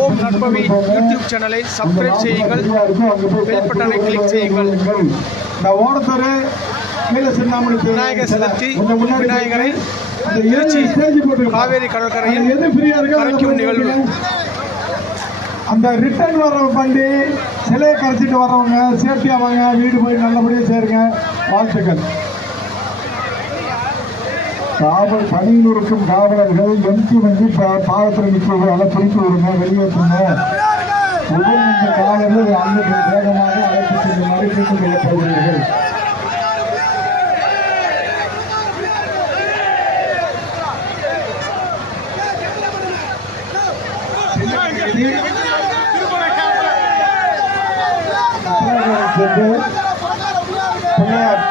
ஓம் நற்பவி YouTube சேனலை subscribe செய்யுங்கள். Bell பட்டனை கிளிக் செய்யுங்கள். ஓடத்தரு கீழே தெரு. விநாயகர் சதுர்த்தி விநாயகரை திருச்சி. காவேரி கடற்கரையில் கரைக்கும் நிகழ்வு. அந்த ரிட்டர்ன் வர்ற வண்டி சிலையை கரைச்சிட்டு வர்றவங்க சேஃப்டியா வாங்க வீடு போய் நல்லபடியா சேருங்க. வாழ்த்துக்கள். காவல் பணியில் இருக்கும் காவலர்கள் எம்டி வண்டி பா- பாலத்தில் நிற்கிறவங்க பிடித்து விடுங்க வெளியேற்றுங்க இந்த காவலர்கள் அந்த வேகமாக அழைத்து செல்லுமாறு கேட்டுக் கொள்ளப்படுகிறீர்கள் சென்று பிள்ளையார்